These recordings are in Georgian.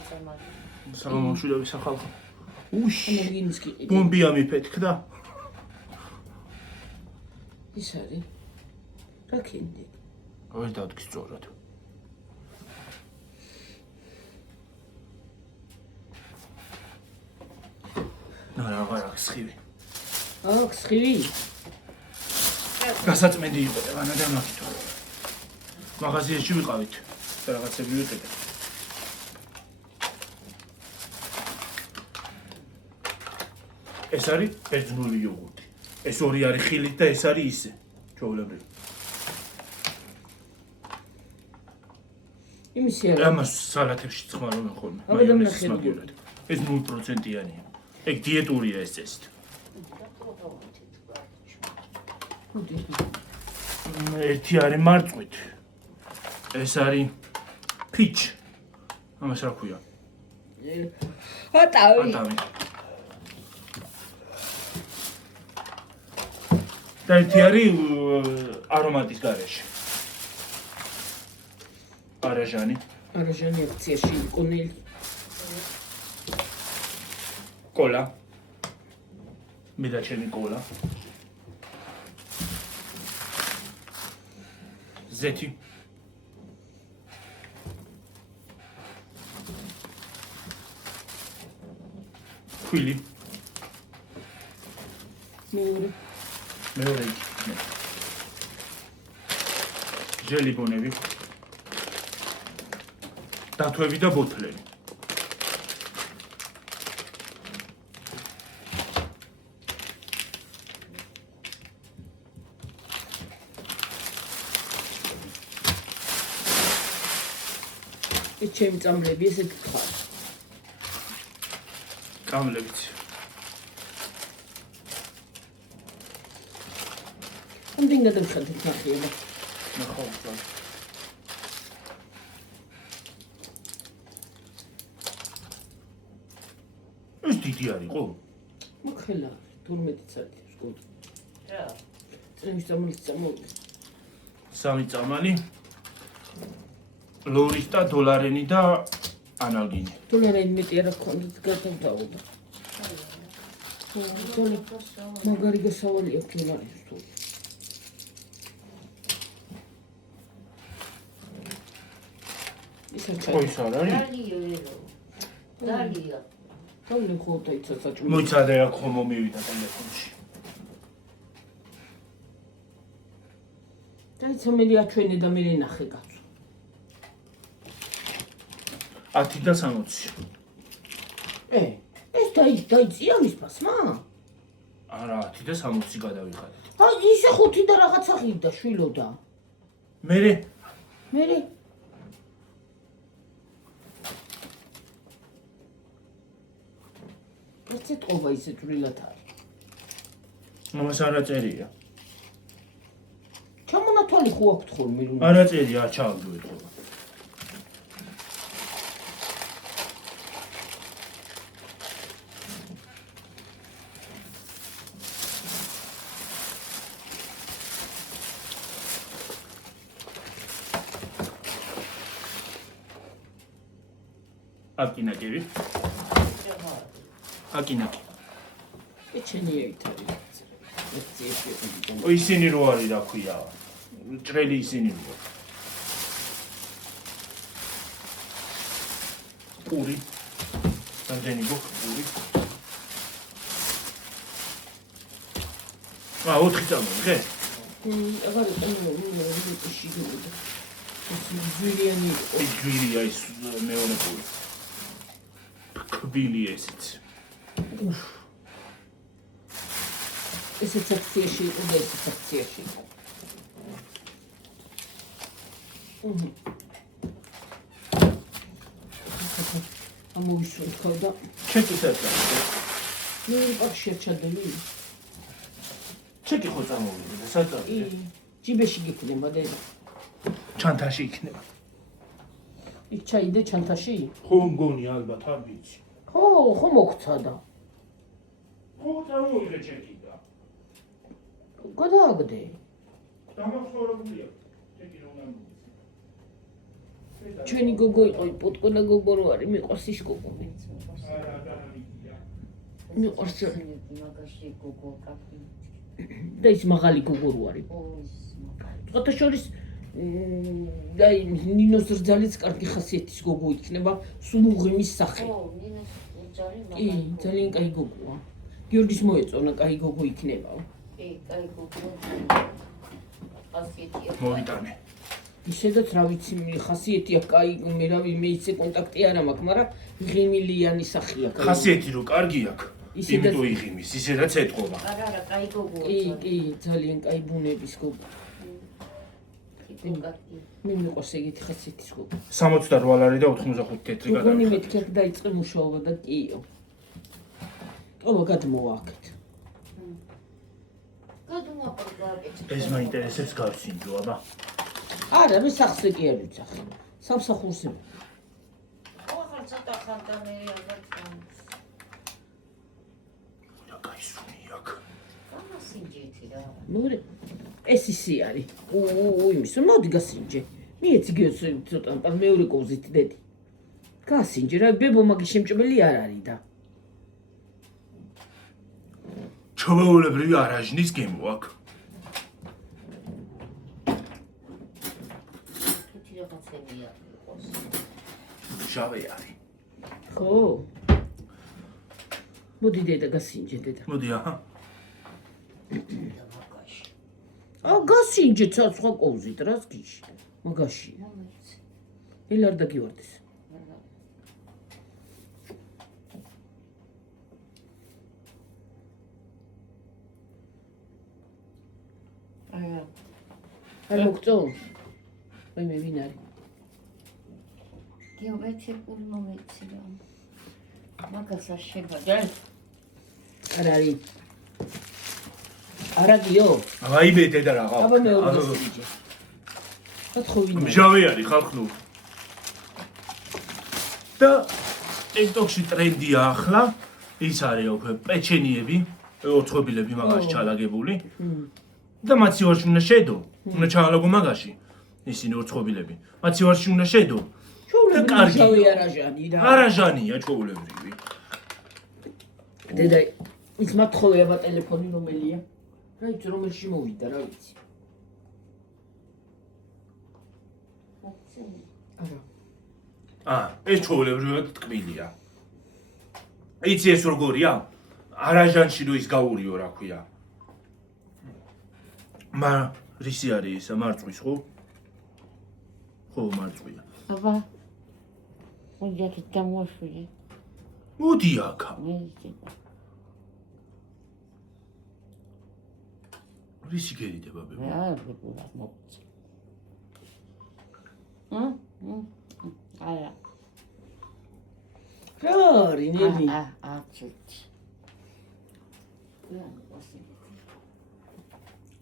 საღამოშვილები სახალხო. მოგინის კი. ბომბია მიფეთქდა. ის არის. რა ქენდი? ვერ დავდგის სწორად. რა ხსხივი. ხსხივი? გასაწმენდი იყო და დამაკითხო. მაღაზიაში ვიყავით და რაღაცები ვიყიდე. ეს არის ბერძნული იოგურტი. ეს ორი არის ხილით და ეს არის ისე. ჩვეულებრივი. იმისი არა. ამას სალათებში ცხმარობენ ხოლმე. მაიონეზის მაგივრად. ეს 0%-იანია. ეგ დიეტურია ეს წესით. ერთი არის მარწყვით. ეს არის ფიჩ. ამას რა ქვია? ატავი. და ერთი არის არომატის გარეშე. არაჟანი. არაჟანი აქციაში კონელი. კოლა. მე და ჩემი კოლა. ზეთი. ქვილი. მეორე. ჟელიბონები. დათვები და ბოთლები. ეს ჩემი წამლები ესეთ ხარ. წამლებიც. ამდენ გადავხადეთ ნახიება. ნახავ. ეს დიდი არისო? მოხელა 12 წელი სკოლ. რა? წრემის წამალი. სამი წამალი. ლორისტა, დოლარენი და ანალგინი. დოლარენი მეტი არა გქონდათ გადავდაობა. მაგარი გასავალი აქვს დოლარის თუ. ის არ არის? დალია. დალია ხოთა იცა საჭმელი. მოიცადე აქ ხომ მომივიდა ტელეფონში. დაიცამელი აჩვენე და მე ნახე კაცო. 10 და 60. ეს დაიწია მის ფასმა? არა, 10 და 60 გადავიხადეთ. ისე 5 და რაღაცა ხიდა შვილოდა. მერე? პროცენტ ყობა ისე წვრილად არის. ამას არა წერია. ჩამონათვალი ხო აქვთ ხოლმე? არა წერია, არ ჩავდივით ხოლმე. აკინაკები. აკინაკი. ეჩენია ითარი. ისინი რო არის რა ქვია. ჭრელი ისინი რო. პური. რამდენი გქ პური? 4 წამი ხე? აღარ იყო შიგნით. ეს გვირია ის მეორე პური. ქვილი ესეც. ესეც აქციაში იყო და ესეც აქციაში იყო. ამოვისვენ ხო და ჩეკი საერთოდ. პარკში ჩადები. ჩეკი ხო წამოვიდა საერთოდ. ჯიბეში გიქნება და ჩანთაში იქნება. იქ ჩაიდე ჩანთაში? ხო მგონი ალბათ არ ვიცი. ხო მოგცადა. ხო წამოვიდა ჩეკი და. გადააგდე. დამახსოვრებულია. ჩეკი რომ გამოვიდა. ჩვენი გოგო იყო პუტკონა გოგო რო არის მიყვარს ის გოგო მიყვარს მაგაში გოგო კაფე და ის მაღალი გოგო რო არის სხვათა შორის და ნინოს რძალიც კარგი ხასიათის გოგო იქნება სულ უღიმის სახე ნინოს რძალი კი ძალიან კაი გოგოა გიორგის მოეწონა კაი გოგო იქნებაო კი კაი გოგო ხასიათია მოვიტანე ისედაც რა ვიცი ხასიათია კაი მე რავი მე ისე კონტაქტი არ მაქვს მაგრამ ღიმილიანი სახია ხასიათი რო კარგი აქვს ისედაც- იმიტომ იღიმის ისედაც ეთყობა არა კაი გოგოა კი ძალიან კაი ბუნების გოგო კონტაქტი მე მიყვარს ეგეთი ხასიათის გოგო 68 ლარი და 85 თეთრი გოგონი გადავიხადე მეთქე დაიწყე მუშაობა და კიო ტყობა გადმოვა აქეთ გადმოაყრდა ეს მაინტერესებს გავსინჯო აბა არა მე სახზე კი არ ვიცახ სამსახურზე ახალ ცოტა ხანდა მე ალბათ რა გაისუნი აქ გამასინჯეთი რა ნუ ეს ისი არის იმის მოდი გასინჯე მიეცი გიოს ცოტა მეორე კოვზით დედი გასინჯე რა ბებო მაგის შემჭმელი არ არის და ჩავაოლებრივი არაჟნის გემო აქ თუთი რაღაცებია იყოს შავე არის ხო მოდი დედა გასინჯე დედა მოდი აჰა და მაგაში გასინჯე ცოცხა კოვზით რას გიში მაგაში მომეცი ელარ და გიორდეს არ მოგწო მე ვინ არის გეომეტრიული მომეცი რა მაგას არ შეგადა არ არის არა გიო აიბე დედა რა აბა მეორე გასინჯე ათხო ვინ არის მჟავე არის ხალხნუ და TikTok-ში ტრენდია ახლა ის არის უკვე პეჩენიები ოცხობილები მაგაში ჩალაგებული და მათი ვარში უნდა შედო უნდა ჩალაგო მაგაში ისინი ოცხობილები მათი ვარში უნდა შედო და კარგი შავი არაჟანი რა არაჟანია ჩაულებრივი დედა ის მათხოვე აბა ტელეფონი რომელია რა იცი რომელში მოვიდა რა ვიცი არა ეს ჩაულებრივად ტკბილია იცი ეს როგორია არაჟანში რო ის გაურიო რა ქვია რისი არის ისა მარწვის ხო ხო მარწვია აბა მოდი აქეთ გამოშვიდე მოდი აქა მე ისება რისი გერიდება ბებო რა ვიყურა მოგწ არა რა არის ნელი აცეთ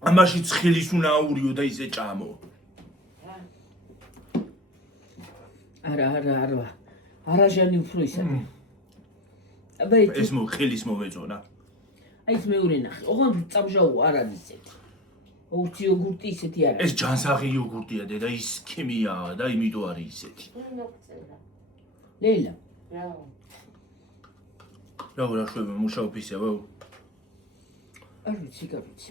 ამაში ცხილის უნდა აურიო და ისე ჭამო არა არაჟანი უფრო ის არის აბა ეს ხილის მომეწონა აი ეს მეორე ნახე ოღონდ წამჟაო არ არის ისეთი ოქცი იოგურტი ისეთი არ ეს არის ჯანსაღი იოგურტია დედა ის ქიმიაა და იმიტომ არის ისეთი ლეილა რა შვება მუშაობ ისე არ ვიცი გავიცი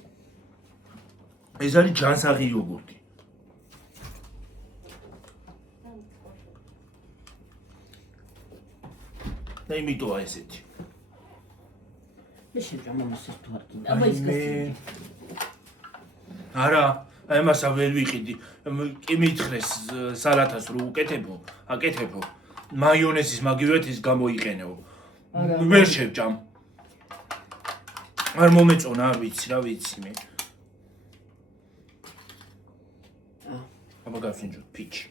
ეს არის ჯანსაღი იოგურტი და იმიტოა ესეთი მე შეჭამ ამას ერთ თუ არ გინდა აბა ის გასინჯე არა აი მასა ვერ ვიყიდი კი მითხრეს სალათას რო უკეთებო აკეთებო მაიონეზის მაგივრეთის გამოიყენეო ვერ შევჭამ არ მომეწონა არ ვიცი რა ვიცი მე აბა გავსინჯოთ ფიჩი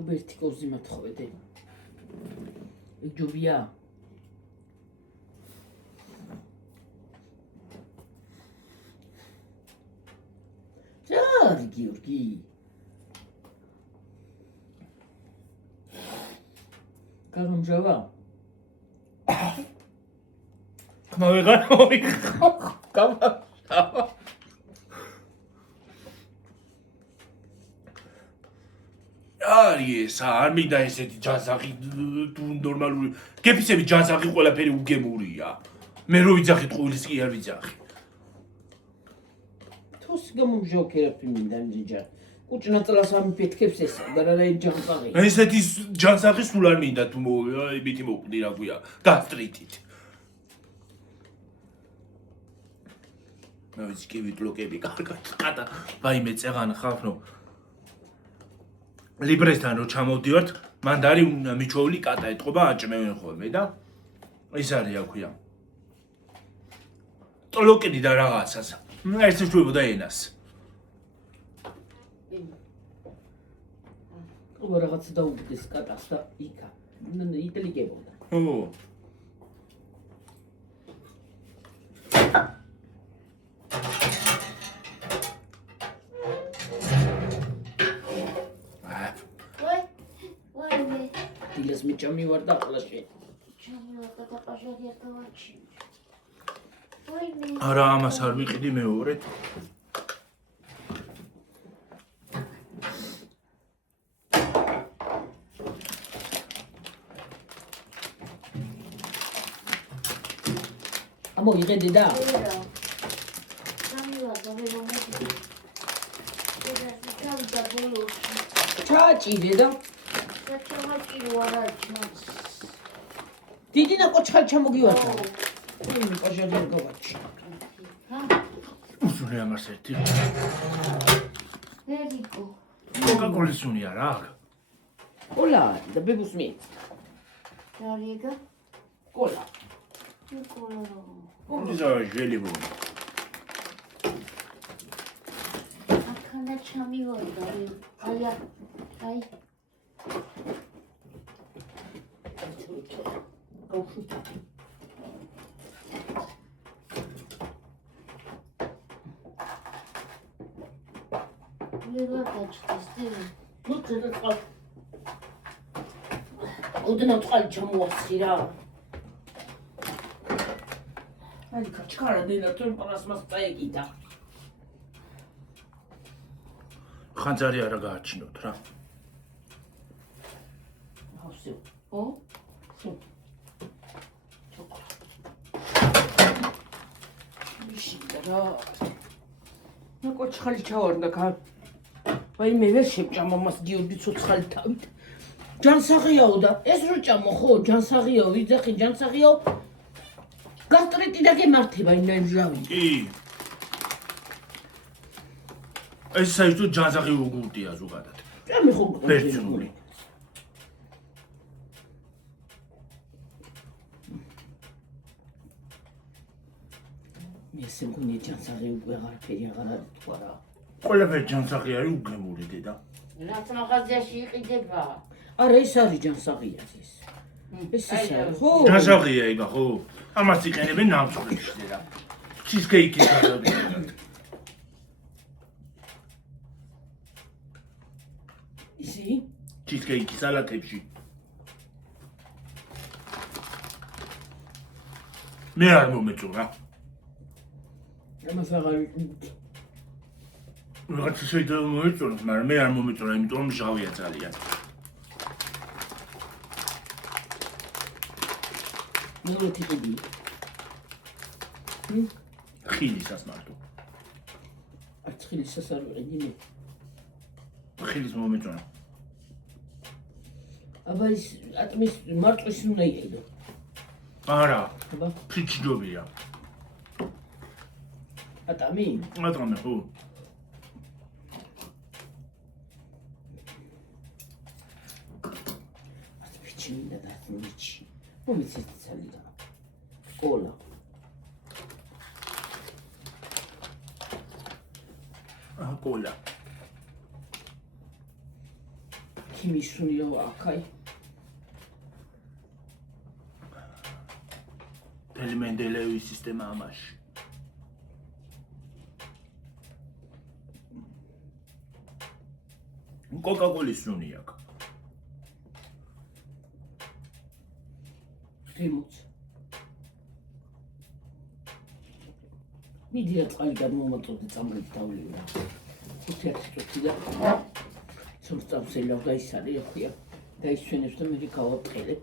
აბა ერთი კოვზი მათხოვე დე ჯობია რა არის გიორგი გამომჟავა ხმა ვეღარ მოიხო გამომჟავა არის ეს? არ მინდა ესეთი ჯანსაღი თუ ნორმალური. გეფიცები ჯანსაღი ყველაფერი უგემურია. მე რო ვიძახით ყვილის კი არ ვიძახი. თოს გამომჟოქერებ მინდა მჯიჯა. კუჭნა წლას ამი პეთქებს ესა და რა ჯანსაღი. ესეთი ჯანსაღი სულ არ მინდა თუ მითი მოკვდი რა გვია. გასტრიტით. ნუ ის კი ვიტლოკები კარგად. ყატა, ვაიმე წეღან ხალხო. ლიბრესთან რო ჩამოვდივართ, მანდ არის მიჩვეული კატა ეთყობა აჭმევენ ხოლმე და ის არის აქვია. ტლოკები და რაღაცას. ეს შეშვებოდა ენას. ობა რაღაც დაუგდეს კატას და იქა. იტლიკებოდა. ო. დილას მიჭამივარ და ყლაში. არა ამას არ ვიყიდი მეორედ. ამო იღედი და ჩაჭიდე და დიდი და ყოჩხალ ჩამოგივარდა. იმ პაჟადი გავაჩი. უსუნე ამას ერთი. ერიკო. კოკაკოლის უნია რა. კოლა და ბებუს მე. დარიგა. კოლა. ნიკოლო. იზა ჟელიბო. აქანა ჩამივარდა. აი. ოდნავ წყალი ჩამოასხი რა. აი კაჩკარა დედა თუ პარას მას წაეკიდა. ხანძარი არა გააჩინოთ რა. ავსო. ო? რა. ნუ ყოჩხალი ჩავარდა კა. აი მე ვერ შემჭამ ამას გიორგი ცოცხალი თავით. ჯანსაღიაო და ეს რო ჭამო ხო ჯანსაღიაო ვიძახი ჯანსაღიაო. გასტრიტი და გემართება იმენ ჟავი. კი. ეს საერთოდ ჯანსაღი უგურტია ზოგადად. ჭამი ხო ბერძნული. ესე მგონია ჯანსაღი უკვე აღარაფერი აღარ არის თქვა რა. ყველაფერი ჯანსაღი არის უგემური დედა. რაც მაღაზიაში იყიდება. არა ეს არის ჯანსაღია ეს. ეს ის არის ხო? ჯანსაღია იგა ხო? ამას იყენებენ ნამწვრებში დედა. ჩიზკეიკი გადავიდეთ. ისი? ჩიზკეიკი სალატებში. მე არ მომეწონა. ამას აღარ რაღაც შეიძლება მოეწონოს, მაგრამ მე არ მომეწონა, იმიტომ რომ ჟავია ძალიან. მოგეთი ხიდი. ხილისას მარტო. არც ხილისას არ ვიყიდი მე. ხილის მომეწონა. აბა ის ატმის მარტყვის უნდა იყიდო. არა, აბა ფიჩჯობია. ატამი? ატამე ხო? ფიჩი მინდა და ფიჩი. მომიცეთ ძალიან. კოლა. კოლა. ქიმისუნი რო აქაი. მენდელეევის სისტემა ამაში. კოკაკოლის სუნი აქვს. რემოც. მიდია წყალი გადმომაწოდე წამრით დავლევა. 5-10 წუთი და ცურს წავსელავ და ის არის აქვია. Დაისვენებს და მე გავაყელებ.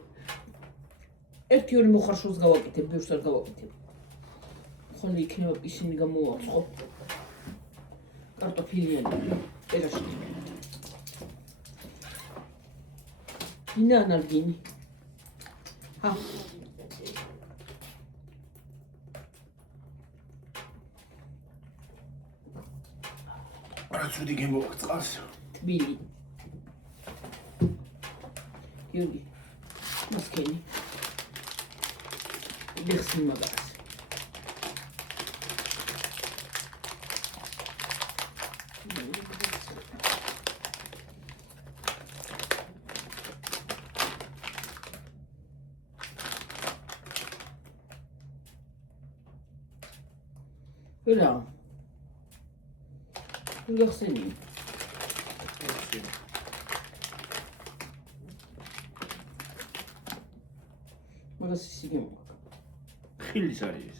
ერთი ორი მოხარშულს გავაკეთებ, ბევრს არ გავაკეთებ. ხოლმე იქნება ისინი გამოვაწყო. კარტოფილიანი, წერაში. ინა ანალგინი. ჰა. რა ცუდი გემოგწყავს. თბილი. იუგი. მასკენი. Merci magaz. Voilà. Regarde-y. Voilà, c'est bon. ხილის არის ეს.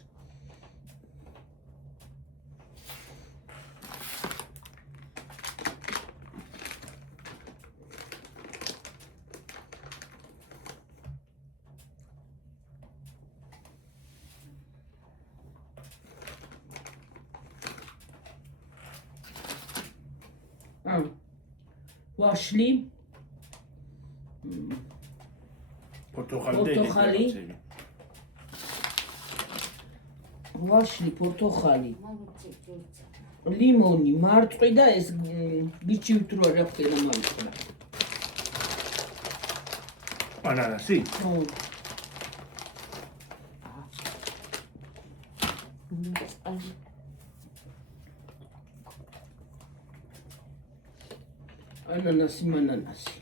ვაშლი პორტოხალი ვაშლი, პორტოხალი, ლიმონი, მარწყვი და ეს გიჩივთ რო რა ხდება მარწყვი. ანანასი? ხო. ანანასი, მანანასი.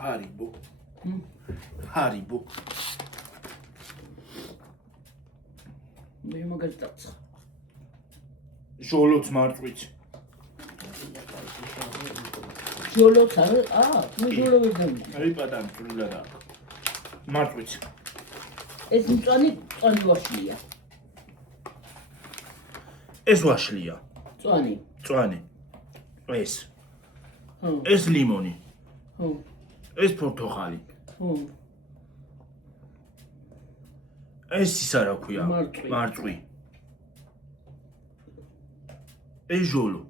ჰარიბო. ჰარიბო. მე მაგარი დაწყა. ჟოლოც მარწყვით. ჟოლოც არის? მე ჟოლო ვერ დამი. არის პატარა სრულიად აქ. მარწყვით. ეს მწვანე ვაშლია. ეს ვაშლია. მწვანე. ეს. ეს ლიმონი. ხო. ეს პორტოხალი. ხო. ეს ის არა ქვია. მარწყვი. ეს ჟოლო.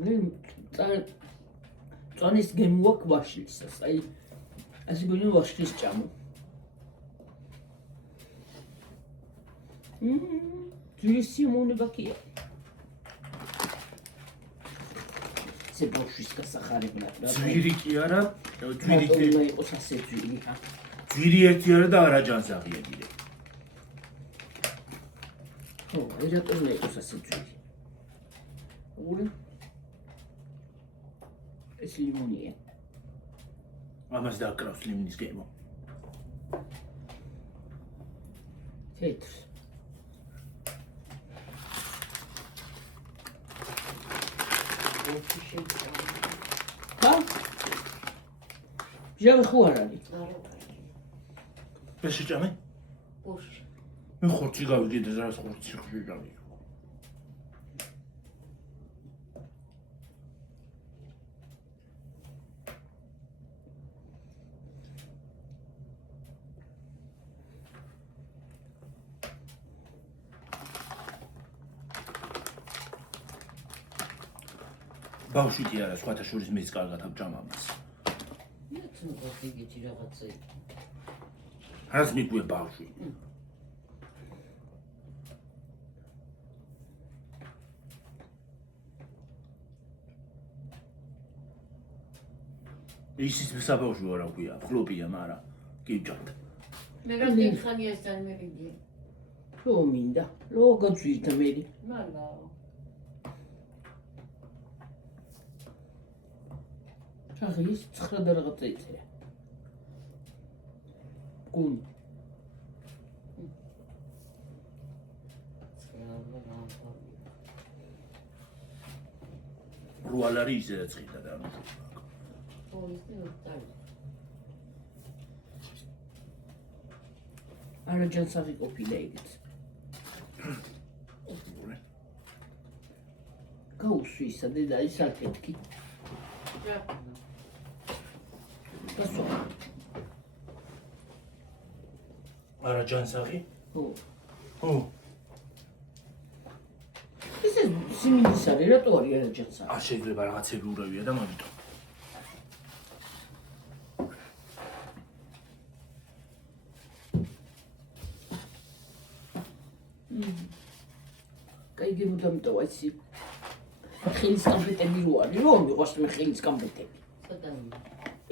მე წანის გემოაქვს ვაშლისას, აი ასე გონია ვაშლის ჭამო. ძვირი მოუნება კია. ზე ბავშვის გასახარებლად რა. ძვირი კი არა, ძვირი კი უნდა იყოს ასე ძვირი, ჰა. ძვირი ერთი არა და არაჯანსაღია კიდე. ხო, რატომ უნდა იყოს ასე ძვირი? უგული ეს ლიმონია. ამას დააკრავს ლიმონის გემო. თეთრ. ჰა? ჟავი ხო არ არის? ეს შეჭამე? ბოშ. მე ხორცი გავიდე და ზარას ხორცი შეჭამე. ბავშვი კი არა, სხვათა შორის მეც კარგად ამჭამ ამას. მე თუნდაც იგივე რაღაცა. რას მიგვია ბავშვი? ისიც საბავშვო რა ქვია, ხლობია, მაგრამ გიჯობთ. მე რამდენი ხანია ეს არ მერიგია. რო მინდა, რო გაძვირდა მე. მალა. ჩაღის 9 და რაღაცა იწერა. გუნ. რუალარი ისე ცხიდა და ო ის ნუ არა ჯანსაღი ყოფილა ეგეც. გაუსვი ისა დედა ის აკეთკი. გასვა. არა ჯანსაღი? ხო. ხო. ეს სიმინდის არის, რატო არის არა ჯანსაღი? შეიძლება რაღაცები ურავია და მაგიტომ. კაი გემოდამტოვა ისი. ხელის კამპეტები რო არის, რომ მიყვარს მე ხელის კამპეტები.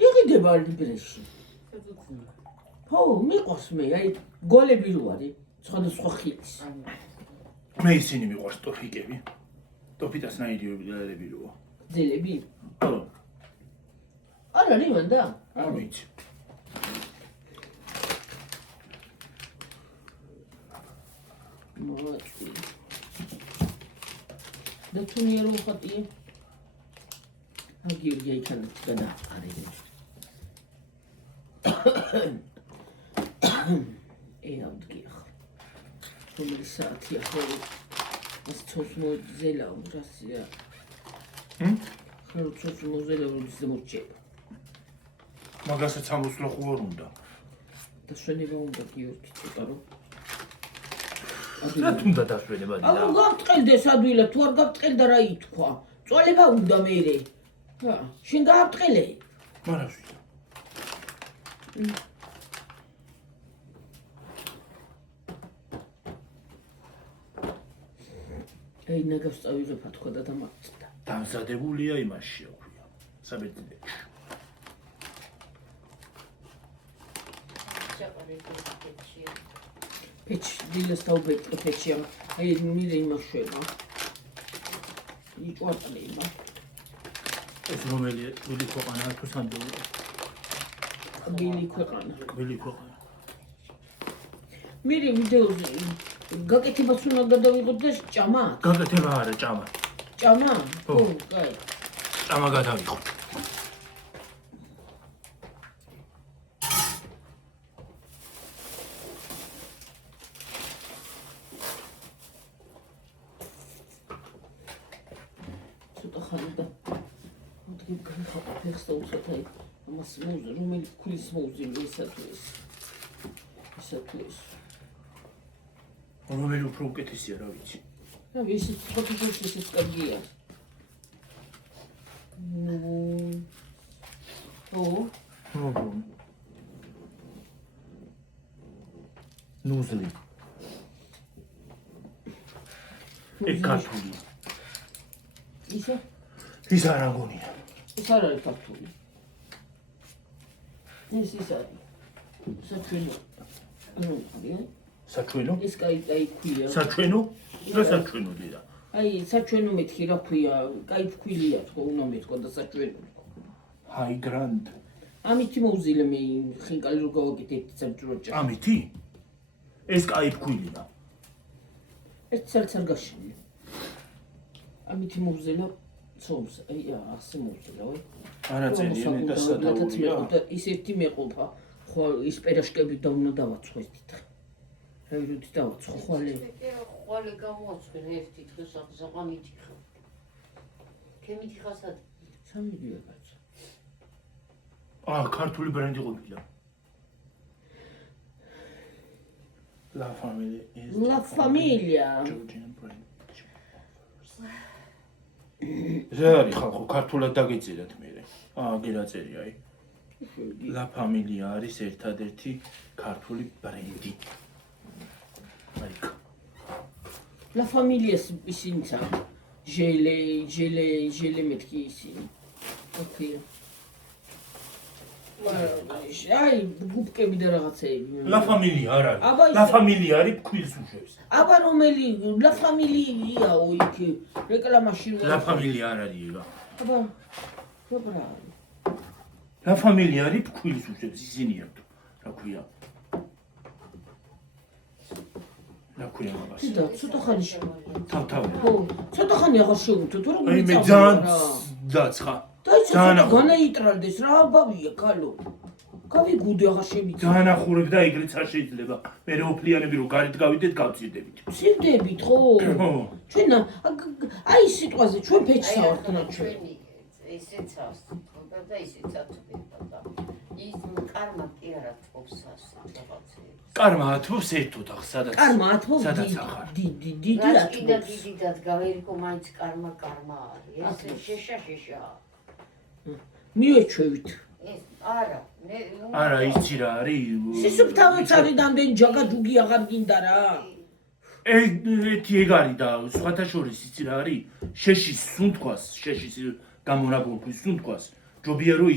იყიდება ლიბრეში. ხო, მიყვარს მე, აი გოლები რო არის, სხვადასხვა ხილის. მე ისინი მიყვარს ტოფიკები. ტოფიტასნაირები როა. ძელები? ხო. არ არის მანდა? არ ვიცი. მოვაწვი. და თუნია რომ ხატია. აგირია იქან გადაყარები. ავდგი ახლა. რომელი საათია ხო? ეს ცოს მოძელა რასია. ხო ცოს მოძელა რომ ზემოჩება. მაგასაც ამოსვლა ხო არ უნდა. და შენება უნდა გიორგი ცოტა რომ რა თუნდა დასვენება დი და. აუ გავტყელდეს ადვილა თუ არ გავტყელდა რა ითქვა. წვალება უნდა მერე. ხა, შენ გაავტყელე. მარაშვი. აი ნაგავს წავიღება თქვა და დამაგწდა. დამზადებულია იმაში აქვია. საბერძნეთში. პეჩი დილას დაუბეჭდა პეჩი ამ აი მირე იმაშვება. იჭვარტლება. ეს რომელია? თვილი ქვეყანა თუ სანდოა? ბილი ქვეყანა. თვილი ქვეყანა. მირე ვიდეოზე გაკეთებას უნდა გადავიღოთ და ჭამა? გაკეთება არა, ჭამა. ჭამა? ხო. კაი. ჭამა გადავიღოთ. ცოტა ხანი და მოდი განხავა ფეხს და უცოთ აი ამას მოუზე რომელი ქულის მოუზილო ისა თუ ეს. ისა თუ ეს. რომელი უფრო უკეთესია რა ვიცი. რა ვიცი ფოტოშოპში ისიც კარგია. ნუზლი. ეკართული. ისა? ის არ აგონია. ის არ არის ქართული. ეს ის არის. საჩვენო. საჩვენო? ეს კაი ქვია. საჩვენო? რა საჩვენო დიდა? აი საჩვენო მეთქი რა ქვია, კაი ქვილია თქო უნდა მეთქვა და საჩვენო. ჰაიგრანდ. ამითი მოუზილე მე ხინკალი რო გავაკეთეთ საბჭოჭა. ამითი? ეს კაი ფქვილია. ეს ცალ გაშინე. ამითი მოუზილე ცობს, აი ასე მოუზილე, ვაი. არა წერია მე და სადაურია. ის ერთი მეყოფა, ხო ის პერაშკები და უნდა დავაცხო ეს თითქ. რა ვირო დავაცხო ხვალე. ხვალე გამოაცხენ ერთი დღეს აღზაყამითი ხა. ქემითი ხასად. სამიდია კაცო. ქართული ბრენდი ყოფილა. La family is La familia. Georgian brand. რა არის ხალხო ქართულად დაგეწერათ მე. გირაწერი აი. La familia არის ერთადერთი ქართული ბრენდი. აიქ. La familia ისინცა. ჟელე მეთქი ისინი. ოკეი. აი გუბკები და რაღაცეები. La familia არ არის. აბა, La familia არის ფქვილს უშვებს. აბა რომელი La familia-ო იქ რეკლამაში. La familia არ არის ება. აბა dobra. La familia არის ფქვილს უშვებს ისინი ერთო. რა ქვია? რა ქვია მაგას? და ცოტა ხანი თავთავი. ხო, ცოტა ხანი აღარ შევუთო თუ როგორ აი მე ძალიან დაცხა. და ის განა იტრალდეს რა აბავია ქალო. გავიგუდე აღარ შემიძლია. დაანახურებ და ეგრეც არ შეიძლება. მე რეოფლიანები რო გარეთ გავიდეთ გავწირდებით. მცირდებით ხო? ხო. ჩვენ აი ეს სიტყვაზე ჩვენ ფეჩს ავარდნა ჩვენ. ისიც ავსთქობა და ისიც ათვება და ის კარმა კი არა თქობს რაღაცეებს. კარმა ათვობს ერთ ოთახს, სადაც კარმა ათვობს სადაც ახარ. დიდი რაც კიდე ათვობს. დიდი დადგავერიკო მაინც კარმა არის. ეს შეშა. მივეჩვევით. ეს არა, არა იცი რა არის? სისუფთავეც არის დამდენ ჯაგა ჯუგი აღარ გინდა რა. ერთი ეგ არის და სხვათა შორის იცი რა არის? შეშის სუნთქვას, შეშის გამონაგონქვის სუნთქვას, ჯობია რომ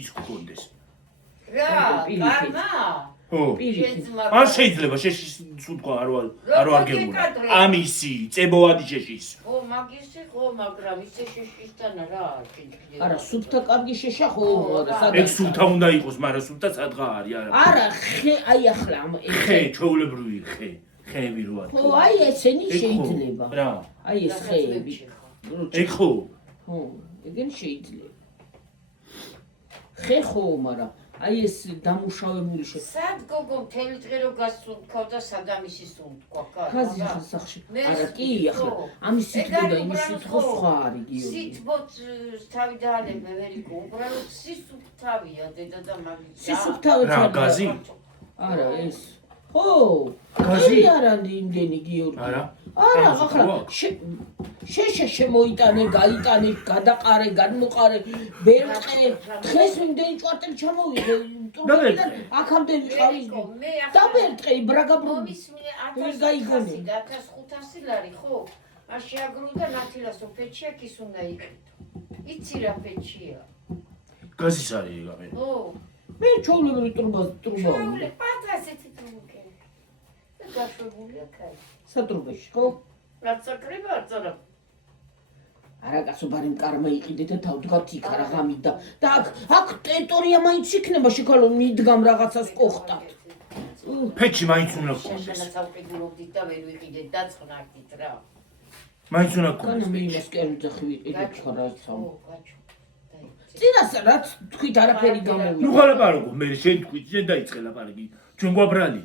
ის გქონდეს. რა, კარმა? ხო. პირიქით. არ შეიძლება შეშის სუნთქვა არ ვარგებულა. ამისი წებოვადი შეშის. ხო, მაგისი ხო, მაგრამ ისე შეშისთან რა, კიდე. არა, სუფთა კარგი შეშა ხო, ეგ სულთა უნდა იყოს, მაგრამ სულთა სადღა არის არა. არა, ხე, აი ახლა ხე, ჩვეულებრივი ხე. ხეები რო არის. ხო, აი ესენი შეიძლება. რა. აი ეს ხეები. ეგ ხო. ხო, ეგენ შეიძლება. ხე ხო, მაგრამ აი ეს დამუშავებული სად გოგო მთელი დღე რო გასუნთქავდა სადამისი სუნთქვა კაცი? ხაზი სახში. არა, კი, ახლა ამის სიტყვა და იმის სიტყვა სხვა არის გიორგი. სიტყვოთ თავი დაალებ ვერიკო, უბრალოდ სისუფთავია დედა და მაგის. სისუფთავეც რა, გაზი? არა, ეს. ხო. გაზი? არა, იმდენი გიორგი. არა. არა, ახლა შეშა შემოიტანე, გაიტანე, გადაყარე, გადმოყარე, ბერტყე, დღეს იმდენი ჭვარტელი ჩამოვიღე, ტურბიდან აქამდე ვიყავი. და ბერტყე, ბრაგაბრუ. ვერ გაიგონე. 1500 ლარი, ხო? არ შეაგროვდა ნათილასო ფეჩია ის უნდა იყიდო. იცი რა ფეჩია? გაზის არის ეგ ამე. ო, მე ჩაულებრი ტრუბა. ჩაულე, პატრასეთი ტრუბკე. და გაშვებულია კაი. სატრუბეში, ხო? რაც აკრება არა. არა კაცო, ბარემ კარმა იყიდე და დავდგათ იქ რა გამიდა. და აქ ტერიტორია მაინც იქნება შეკალო მიდგამ რაღაცას ყოხტად. ფეჩი მაინც უნდა გქონდეს. შენაც ავყიდულობდით და ვერ ვიყიდეთ დაწყნარდით რა. მაინც უნდა განა გქონდეს. მე იმას კი არ ვიძახი ვიყიდე ხო რა ცამ. გაჩო. წინას რაც თქვით არაფერი გამოვიდა. ნუ ხალაპარაკო, მე შენ თქვით, შენ დაიწყე ლაპარაკი. ჩვენ გვაბრალი.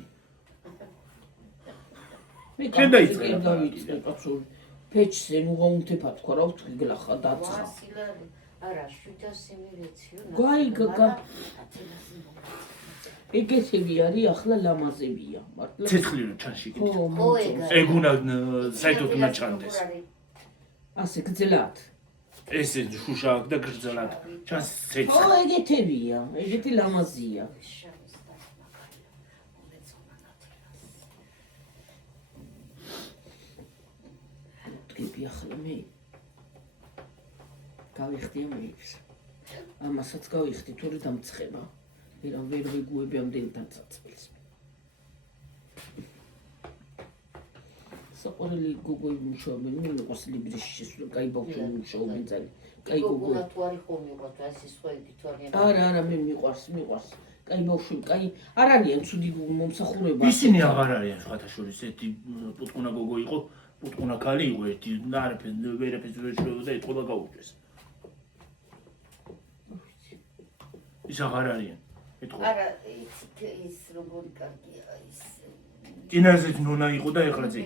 მე შენ დაიწყე კაცი დავიწყე კაცო. ფეჩზე ნუ გაუნთება თქვა რა ვთქვი გლახა დაწყა. ვასილარი, არა 700 მილიციო. გაიგა. ეგეთები არის ახლა ლამაზებია. მართლა. ცეცხლი რო ჩანში. ხო, ხო ეგ. ეგ უნდა საერთოდ უნდა ჩანდეს. ასე გძლად. ესე შუშა აქვს და გრძელად ჩანს ცეცხლი. ხო, ეგეთებია. ეგეთი ლამაზია. ტკიპი ახლა მე გავიხდი ამებს. ამასაც გავიხდი თორე დამცხება. ვერა ვერ ვიგუები ამდენი დაწაწილს. საყვარელი გოგოი მუშაობენ, მე მეყვარს ლიბრიში შესვლა, კაი ბავშვი მუშაობენ ძალიან. კაი გოგო. გოგონა თუ არის ხოლმე უყურთ ეს სხვაები თუ არიან. არა, მე მიყვარს. კაი ბავშვი, კაი არ არიან ცუდი მომსახურება. ისინი აღარ არიან სხვათა შორის, ერთი პუტკუნა გოგო იყო, პუტკუნა ქალი იყო, ერთი ვერაფერს ვერ შეეძლო და ეთყობა გაუჭეს. ის აღარ არიან. ეთყობა. არა, ის როგორი კარგია ის. წინაზეც ნონა იყო და ეხლა ძე.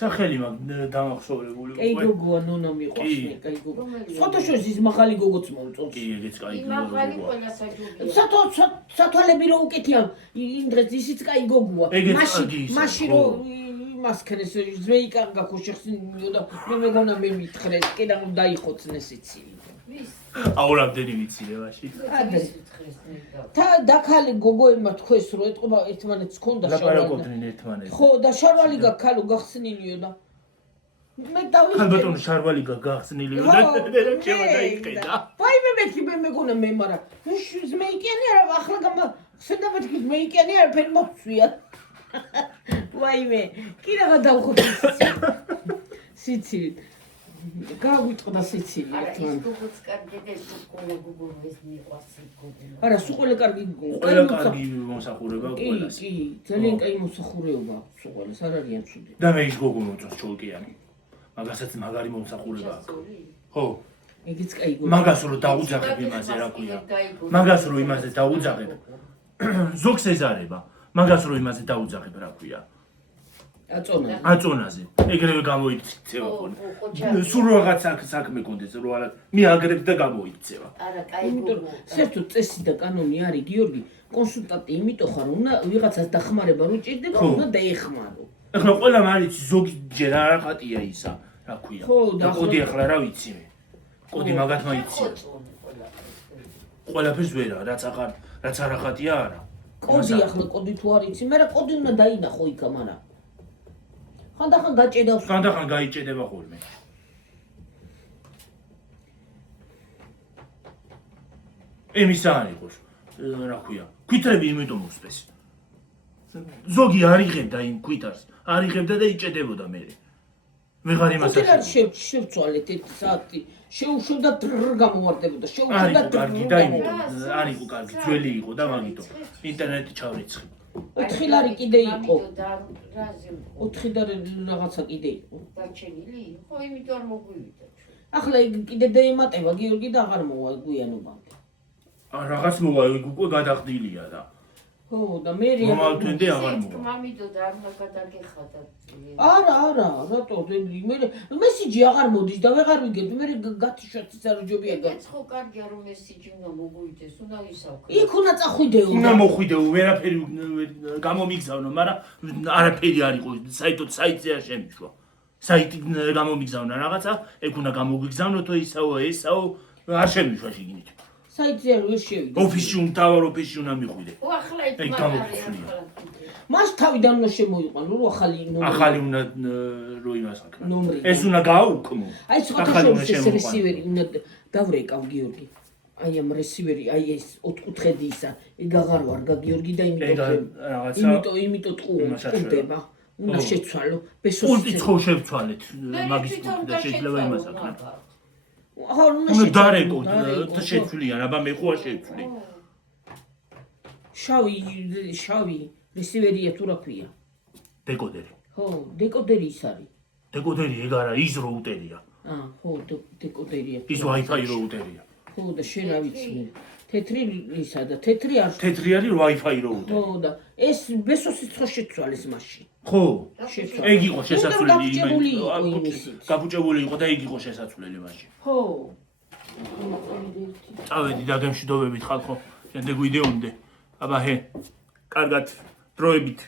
სახელი მაგ დამახსოვრებული კაი გოგოა ნონა მიყვარს მე, კაი გოგო. სხვათა შორის ის მაღალი გოგოც მომწონს. კი, ეგეც კაი მაღალი გოგოა. ყველა საჯობია. სათვალები რო უკეთია, იმ დღეს ისიც კაი გოგოა. ეგეც კარგი ისაა, მაშინ ხო. რო მასქენეს ზვეიკა გაქოშეხსინიო და მე მეგონა მე მითხრეს, კი და დაიხოცნეს იცი. ვის? აურამდენი ვიცი მაშინ. დაქალი გოგოებმა თქვეს რომ ეთყობა ერთმანეთს ქონდა შარვალი. ლაპარაკობდნენ ერთმანეთს. ხო და შარვალი გაქალო გახსნილიო და მე დავიხდი. ხალბატონო შარვალი გახსნილიო და რა შევა დაიყიდა. ვაი მე მეგონა მე მარა. მეიკიანი არა ახლა სენდაბეთქი მეიკიანი არაფერი მოწვია. ვაი მე კი რა დავხობი სიცილი. გავიტყდა სიცილი ერთმანეთს. გოგოც კარგი და ეს გოგო ეს მიყვარს გოგო. არა, სულ ყველა კარგი გოგო. ყველა კარგი მომსახურება ყველას. კი, ძალიან კაი მომსახურება აქვს ყველას, არ არიან ცუდი. და მე ის გოგო მოწონს ჩოლკიანი. მაგასაც მაგარი მომსახურება აქვს. ხო. ეგეც кайგო. მაგას რო დაუძაღებ იმაზე რა ქვია. მაგას რო იმაზე დაუძაღებ. ზოგს ეზარება. მაგას რო იმაზე დაუძაღებ რა ქვია. აწონაზე. ეგრევე გამოიქცევა ხოლმე. სულ რაღაც საქმე კონდეს რო არა მიაგრებ და გამოიქცევა. არა, კაი. იმიტომ საერთოდ წესი და კანონი არის გიორგი, კონსულტანტი იმიტომ ხარ, უნდა ვიღაცას დახმარება რო ჭირდება, უნდა დაეხმარო. ეხლა ყველა მარიცი ზოგი ჯერ არ ყატია ისა, რა ქვია. ხო, და კოდი ახლა რა ვიცი მე. კოდი მაგათ მაიცი. ყველაფერს ვერა, რაც არ ახატია არა. კოდი ახლა კოდი თუ არ იცი, მაგრამ კოდი უნდა დაინახო იქა, მაგრამ ხანდახან გაჭედავს. ხანდახან გაიჭედება ხოლმე. ემის არ იყოს, რა ქვია. ქვითრები იმიტომ უსწეს. ზოგი არ იღებდა იმ ქვითარს, არ იღებდა და იჭედებოდა მე. ვეღარ იმას არ შევცვალეთ 1 საათი. შეუშვდა ტრ გამოვარდებოდა. შეუშვდა ტრ. კარგი და იმიტომ არ იყო კარგი, ძველი იყო და მაგიტომ ინტერნეტი ჩავრიცხი. 4 ლარი კიდე იყო. რაზე 4 და რაღაცა კიდე იყო. დაჩენილი? ხო, იმიტომ არ მოგვივიდა. ახლა იქ კიდე დაემატება გიორგი და აღარ მოვა გვიანობამდე. რაღაც მოვა, უკვე გადახდილია და. ხო, და მე მომავთვენდი აღარ მოვა. მამიდო და არ გადაგეხადა. არა, რატო? მე მესიჯი აღარ მოდის და ვეღარ ვიგებ. მე გათიშოთ სარჯობია გა. ეს ხო კარგია რომ მესიჯი უნდა მოგვიდეს, უნდა ისავქო. იქ უნდა წახვიდეო. უნდა მოხვიდეო, ვერაფერი გამომიგზავნო, მაგრამ არაფერი არ იყო, საიტზე არ შემიშვა. საიტი გამომიგზავნა რაღაცა, ეგ უნდა გამოგვიგზავნოთო ისაო, არ შემიშვა შიგნით. საიტზე არ შევიდე. ოფისში თავარ ოფისში უნდა მიხვიდე. ო ახლა ეს ეგ გამოგხსნია. მას თავიდან უნდა შემოიყვანო, რომ ახალი ნომერი. ახალი უნდა რო იმას აკრა. ნომერი. ეს უნდა გააუქმო. აი სხვათაშორის ეს რესივერი უნდა დავრეკავ გიორგი. აი ამ რესივერი, აი ეს 4 კუთხედი ისა, ეგ აღარ ვარ გიორგი და იმიტომ ტყუდება. უნდა შეცვალო. პულტიც ხო შევცვალეთ მაგის და შეიძლება იმას აკრა. ახლა უნდა დარეკო და შეცვლიან, აბა მე ხო არ შევცვლი. შავი რესივერია თუ რა ქვია? დეკოდერი. ხო, დეკოდერი ის არის. დეკოდერი ეგ არა, ის როუტერია. ხო, დეკოდერია. ის Wi-Fi როუტერია. ხო, და შენ რა ვიცი. თეთრი ისა და თეთრი არ. თეთრი არის Wi-Fi роутერი. ხო, და ეს ბესოსიც ხო შეცვალეს მასში. ხო. შეცვალეს. ეგ იყო შესაძლებელი იმისი. გაბუჭებული იყო და ეგ იყო შესაძლებელი მასში. ხო. წავედი და გემშვიდობებით ხალხო. შემდეგ ვიდეომდე. აბა ჰე. კარგად დროებით.